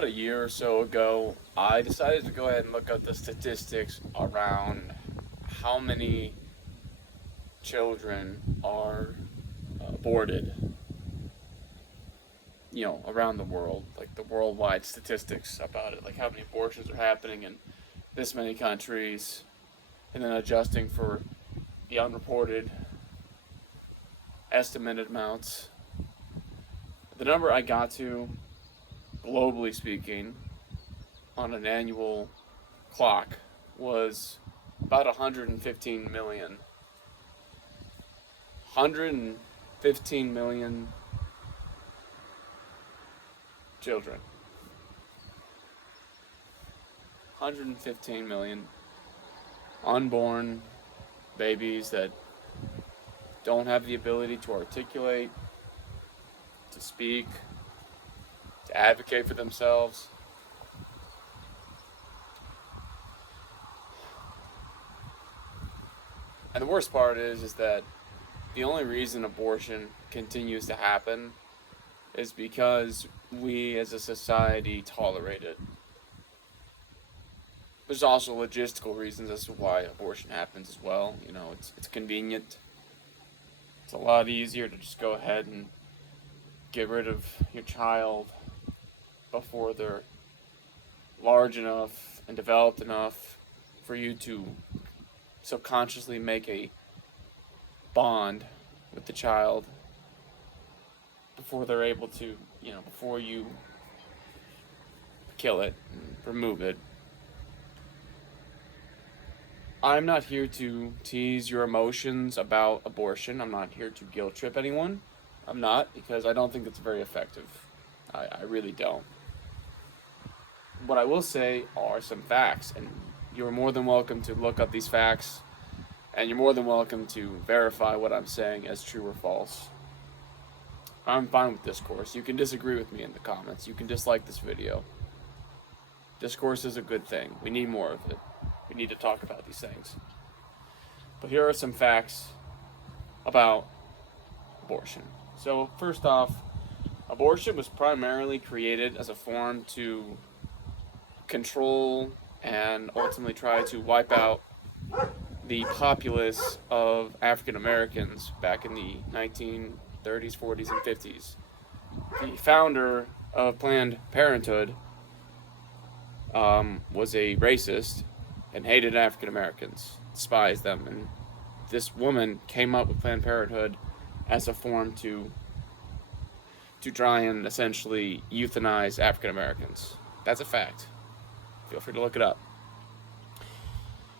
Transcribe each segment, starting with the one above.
about a year or so ago, I decided to go ahead and look up the statistics around how many children are aborted, around the world, like the worldwide statistics about it, like how many abortions are happening in this many countries, and then adjusting for the unreported estimated amounts. The number I got to, globally speaking, on an annual clock was about 115 million. 115 million children. 115 million unborn babies that don't have the ability to articulate, to speak, to advocate for themselves. And the worst part is that the only reason abortion continues to happen is because we as a society tolerate it. There's also logistical reasons as to why abortion happens as well. It's convenient. It's a lot easier to just go ahead and get rid of your child before they're large enough and developed enough for you to subconsciously make a bond with the child before they're able to, before you kill it and remove it. I'm not here to tease your emotions about abortion. I'm not here to guilt trip anyone. I'm not, because I don't think it's very effective. I really don't. What I will say are some facts, and you're more than welcome to look up these facts, and you're more than welcome to verify what I'm saying as true or false. I'm fine with discourse. You can disagree with me in the comments. You can dislike this video. Discourse is a good thing. We need more of it. We need to talk about these things. But here are some facts about abortion. So first off, abortion was primarily created as a form to control and ultimately try to wipe out the populace of African Americans back in the 1930s, 40s, and 50s. The founder of Planned Parenthood was a racist and hated African Americans, despised them, and this woman came up with Planned Parenthood as a form to try and essentially euthanize African Americans. That's a fact. Feel free to look it up.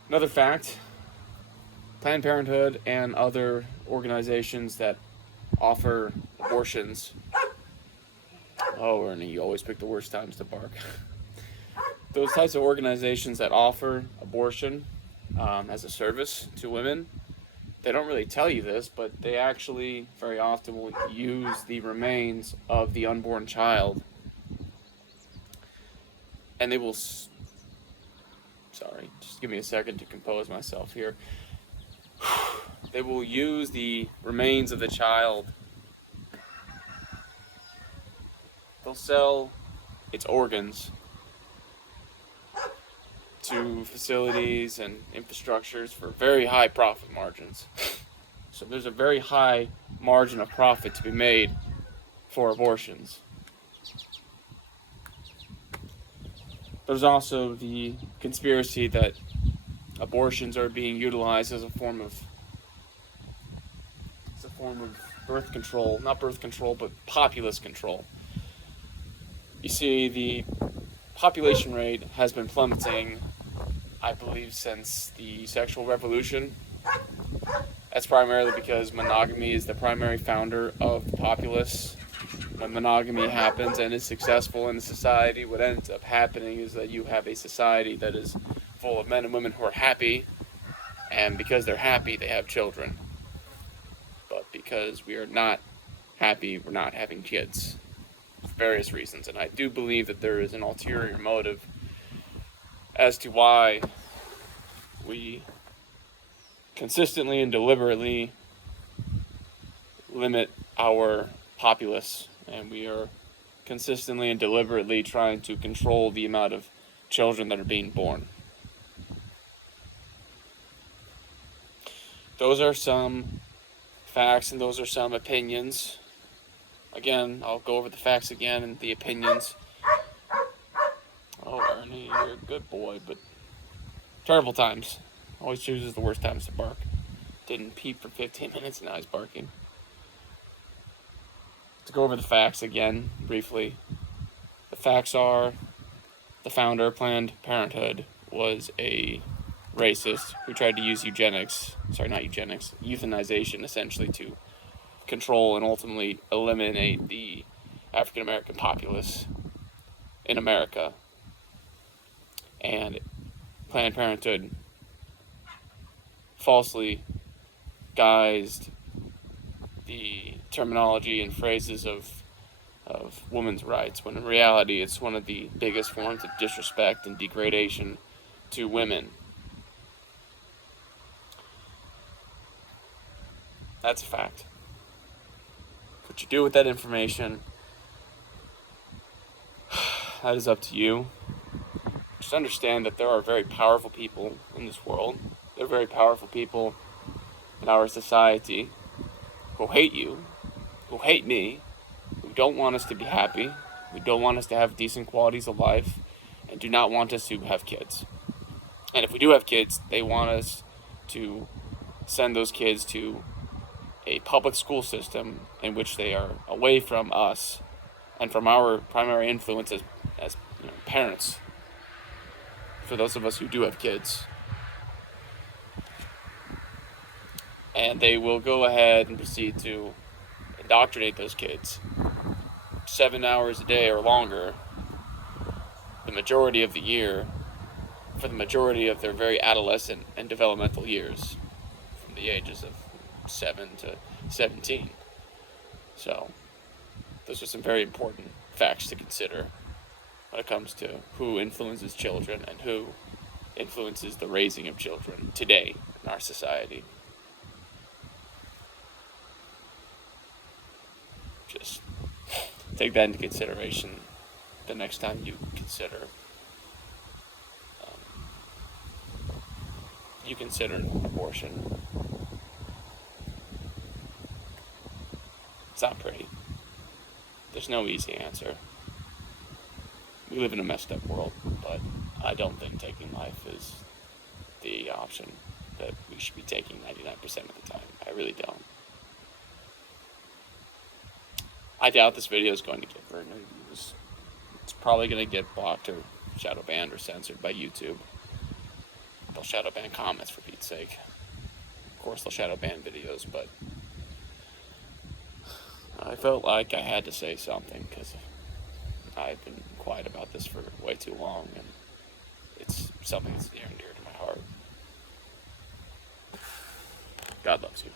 Another fact, Planned Parenthood and other organizations that offer abortions. Oh, Ernie, you always pick the worst times to bark. Those types of organizations that offer abortion as a service to women, they don't really tell you this, but they actually very often will use the remains of the unborn child, and they will... Sorry, just give me a second to compose myself here. They will use the remains of the child. They'll sell its organs to facilities and infrastructures for very high profit margins. So there's a very high margin of profit to be made for abortions. There's also the conspiracy that abortions are being utilized as a form of birth control, not birth control, but populace control. You see, the population rate has been plummeting, I believe, since the sexual revolution. That's primarily because monogamy is the primary founder of the populace. When monogamy happens and is successful in a society, what ends up happening is that you have a society that is full of men and women who are happy, and because they're happy, they have children. But because we are not happy, we're not having kids. For various reasons, and I do believe that there is an ulterior motive as to why we consistently and deliberately limit our populace, and we are consistently and deliberately trying to control the amount of children that are being born. Those are some facts and those are some opinions. Again, I'll go over the facts again and the opinions. Oh, Ernie, you're a good boy, but terrible times. Always chooses the worst times to bark. Didn't peep for 15 minutes, now he's barking. To go over the facts again, briefly. The facts are, the founder of Planned Parenthood was a racist who tried to use euthanization, essentially, to control and ultimately eliminate the African American populace in America. And Planned Parenthood falsely guised the terminology and phrases of women's rights, when in reality it's one of the biggest forms of disrespect and degradation to women. That's a fact. What you do with that information, that is up to you. Just understand that there are very powerful people in this world. There are very powerful people in our society who hate you, who hate me, who don't want us to be happy, who don't want us to have decent qualities of life, and do not want us to have kids. And if we do have kids, they want us to send those kids to a public school system in which they are away from us and from our primary influence as parents, for those of us who do have kids. And they will go ahead and proceed to indoctrinate those kids 7 hours a day or longer, the majority of the year, for the majority of their very adolescent and developmental years, from the ages of 7 to 17. So, those are some very important facts to consider when it comes to who influences children and who influences the raising of children today in our society. Just take that into consideration the next time you consider abortion. It's not pretty. There's no easy answer. We live in a messed up world, but I don't think taking life is the option that we should be taking 99% of the time. I really don't. I doubt this video is going to get very many views. It's probably going to get blocked or shadow banned or censored by YouTube. They'll shadow ban comments, for Pete's sake. Of course they'll shadow ban videos, but I felt like I had to say something because I've been quiet about this for way too long, and it's something that's near and dear to my heart. God loves you.